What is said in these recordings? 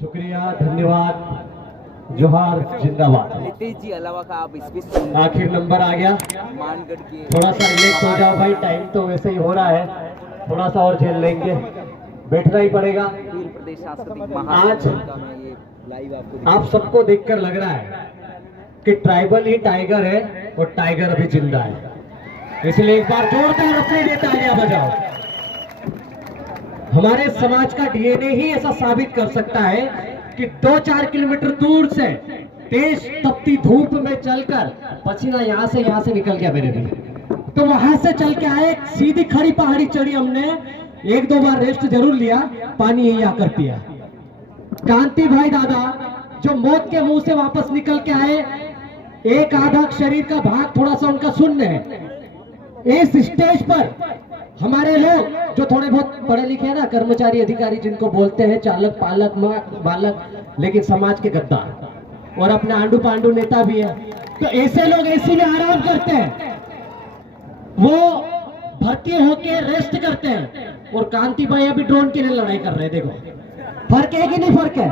शुक्रिया, धन्यवाद, जोहार, जिंदाबाद। नितेश जी अलावा का आप स्पेस आखिर नंबर आ गया, मानगढ़ के थोड़ा सा रिलैक्स हो जाओ भाई, टाइम तो वैसे ही हो रहा है, थोड़ा सा और झेल लेंगे, बैठना ही पड़ेगा। भील प्रदेश सांस्कृतिक आज महासंघ का मैं ये लाइव आपको आप सबको देखकर लग रहा है कि ट्राइबल ही टाइगर है और टाइगर अभी जिंदा है, इसलिए एक बार जोरदार अपने लिए तालियां बजाओ। हमारे समाज का डीएनए ही ऐसा साबित कर सकता है कि 2-4 किलोमीटर दूर से तेज तपती धूप में चलकर पसीना यहाँ से निकल गया मेरे भी, तो वहां से चल के आए, सीधी खड़ी पहाड़ी चढ़ी हमने, 1-2 बार रेस्ट जरूर लिया, पानी यही आकर पिया। कांति भाई दादा जो मौत के मुंह से वापस निकल के आए, एक आधा शरीर का भाग थोड़ा सा उनका शून्य है। इस स्टेज पर हमारे लोग जो थोड़े बहुत पढ़े लिखे हैं ना, कर्मचारी अधिकारी जिनको बोलते हैं, चालक पालक बालक, लेकिन समाज के गद्दार और अपने आंडू पांडू नेता भी है, तो ऐसे लोग एसी में आराम करते हैं, वो भर्ती होके रेस्ट करते हैं, और कांति भाई अभी ड्रोन के लिए लड़ाई कर रहे हैं। देखो फर्क है कि नहीं फर्क है?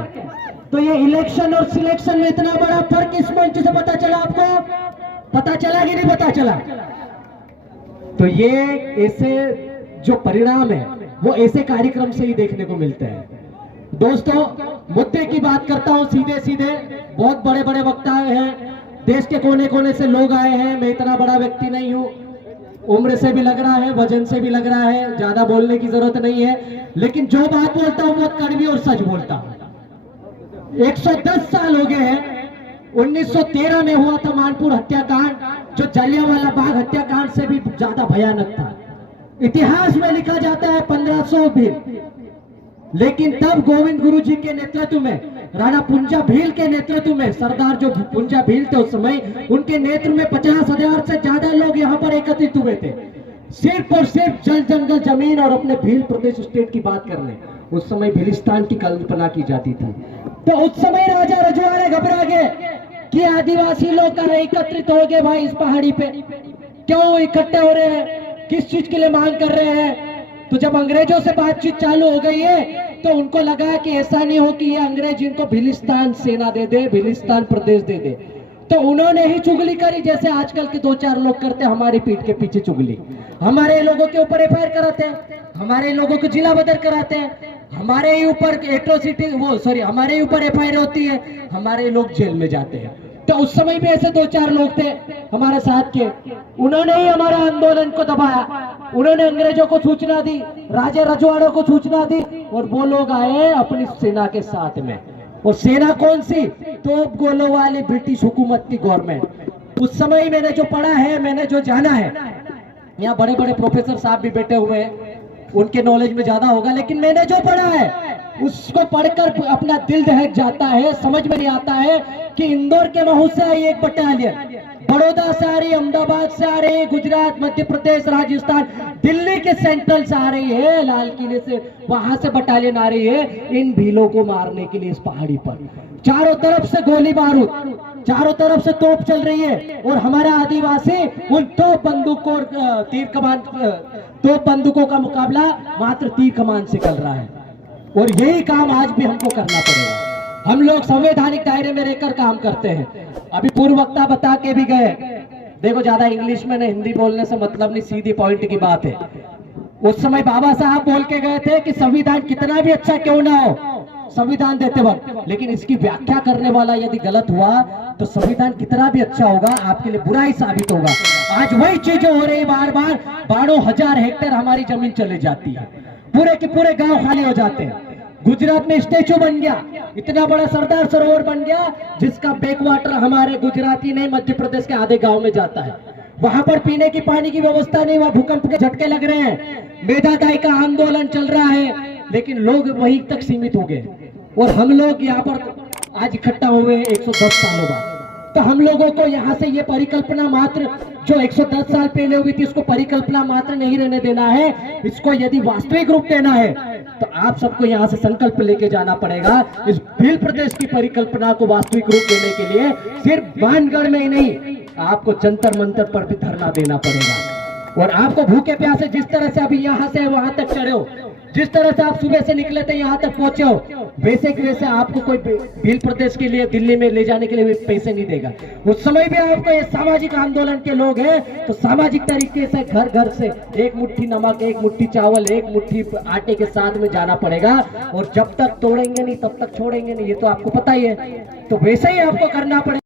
तो ये इलेक्शन और सिलेक्शन में इतना बड़ा फर्क इस मंच से पता चला, आपको पता चला कि नहीं पता चला? तो ये ऐसे जो परिणाम है वो ऐसे कार्यक्रम से ही देखने को मिलते हैं। दोस्तों, मुद्दे की बात करता हूं सीधे सीधे, बहुत बड़े बड़े वक्ता हैं, देश के कोने कोने से लोग आए हैं, मैं इतना बड़ा व्यक्ति नहीं हूं, उम्र से भी लग रहा है, वजन से भी लग रहा है, ज्यादा बोलने की जरूरत नहीं है, लेकिन जो बात बोलता हूं बहुत कड़वी और सच बोलता हूं। 110 साल हो गए हैं, 1913 में हुआ था मानपुर हत्याकांड, जो जलियांवाला बाग हत्याकांड से भी ज्यादा भयानक था। इतिहास में लिखा जाता है 1500 भील, लेकिन तब गोविंद गुरु जी के नेतृत्व में, राणा पुंजा भील के नेतृत्व में, सरदार जो पुंजा भील थे उस समय, उनके नेतृत्व में 50,000 से ज्यादा लोग यहाँ पर एकत्रित हुए थे, सिर्फ और सिर्फ जल जंगल जमीन और अपने भील प्रदेश स्टेट की बात करने। उस समय भीलिस्तान की कल्पना की जाती थी। तो उस समय राजा रजवाड़े घबरा गए कि आदिवासी लोग कहाँ एकत्रित हो गए भाई इस पहाड़ी पे, क्यों इकट्ठे हो रहे हैं, किस चीज के लिए मांग कर रहे हैं? तो जब अंग्रेजों से बातचीत चालू हो गई है तो उनको लगा कि ऐसा नहीं हो कि ये अंग्रेज इनको भीलिस्तान सेना दे दे, भीलिस्तान प्रदेश दे दे, तो उन्होंने ही चुगली करी, जैसे आजकल के 2-4 लोग करते हैं, हमारी पीठ के पीछे चुगली, हमारे लोगों के ऊपर एफआईआर कराते हैं, हमारे लोगों को जिला बदर कराते हैं, हमारे ही ऊपर एट्रोसिटी हमारे ही ऊपर एफआईआर होती है, हमारे लोग जेल में जाते हैं। तो उस समय भी ऐसे 2-4 लोग थे हमारे साथ के, उन्होंने ही हमारे आंदोलन को दबाया, उन्होंने अंग्रेजों को सूचना दी, राजा रजवाड़ों को सूचना दी, और वो लोग आए अपनी सेना के साथ में। और सेना कौन सी? तोप गोलों वाली ब्रिटिश हुकूमत की गवर्नमेंट। उस समय मैंने जो पढ़ा है, मैंने जो जाना है, यहाँ बड़े बड़े प्रोफेसर साहब भी बैठे हुए हैं, उनके नॉलेज में ज्यादा होगा, लेकिन मैंने जो पढ़ा है उसको पढ़कर अपना दिल दहक जाता है, समझ में नहीं आता है कि इंदौर के महू से आई एक बटालियन, बड़ौदा से आ रही, अहमदाबाद से आ रही, गुजरात, मध्य प्रदेश, राजस्थान, दिल्ली के सेंट्रल से आ रही है, लाल किले से वहां से बटालियन आ रही है इन भीलों को मारने के लिए। इस पहाड़ी पर चारों तरफ से गोली बारूद, चारों तरफ से तोप चल रही है, और हमारा आदिवासी उन तोप बंदूकों और तोप बंदूकों का मुकाबला मात्र तीर कमान से कर रहा है। और यही काम आज भी हमको करना पड़ेगा। हम लोग संवैधानिक दायरे में रहकर काम करते हैं। अभी पूर्व वक्ता बता के भी गए, देखो ज्यादा इंग्लिश में नहीं, हिंदी बोलने से मतलब नहीं, सीधी पॉइंट की बात है। उस समय बाबा साहब बोल के गए थे कि संविधान कितना भी अच्छा क्यों ना हो, संविधान देते वक्त, लेकिन इसकी व्याख्या करने वाला यदि गलत हुआ तो संविधान कितना भी अच्छा होगा आपके लिए बुरा ही साबित होगा। आज वही चीजें हो रही, बार बार 12,000 हेक्टेयर हमारी जमीन चली जाती है, पूरे के पूरे गांव खाली हो जाते हैं। गुजरात में स्टेचू बन गया, इतना बड़ा सरदार सरोवर बन गया, जिसका बैक वाटर हमारे गुजराती नहीं, मध्य प्रदेश के आधे गांव में जाता है। वहां पर पीने की पानी की व्यवस्था नहीं, वहां भूकंप के झटके लग रहे हैं, मेधादाई का आंदोलन चल रहा है, लेकिन लोग वहीं तक सीमित हो गए। और हम लोग यहाँ पर आज इकट्ठा हुए 110 सालों बाद। तो हम लोगों को यहाँ से ये परिकल्पना मात्र जो 110 साल पहले हुई थी, उसको परिकल्पना मात्र नहीं रहने देना है, इसको यदि वास्तविक रूप देना है तो आप सबको यहाँ से संकल्प लेके जाना पड़ेगा। इस भील प्रदेश की परिकल्पना को वास्तविक रूप देने के लिए सिर्फ मानगढ़ में ही नहीं, आपको जंतर मंतर पर भी धरना देना पड़ेगा। और आपको भूखे प्यासे जिस तरह से अभी यहाँ से वहां तक चढ़े हो, जिस तरह से आप सुबह से निकले थे यहाँ तक पहुंचे हो, वैसे आपको कोई भील प्रदेश के लिए दिल्ली में ले जाने के लिए भी पैसे नहीं देगा। उस समय भी आपको ये सामाजिक आंदोलन के लोग हैं तो सामाजिक तरीके से घर घर से एक मुट्ठी नमक, एक मुट्ठी चावल, एक मुट्ठी आटे के साथ में जाना पड़ेगा, और जब तक तोड़ेंगे नहीं तब तक छोड़ेंगे नहीं, ये तो आपको पता ही है। तो वैसे ही आपको करना पड़ेगा।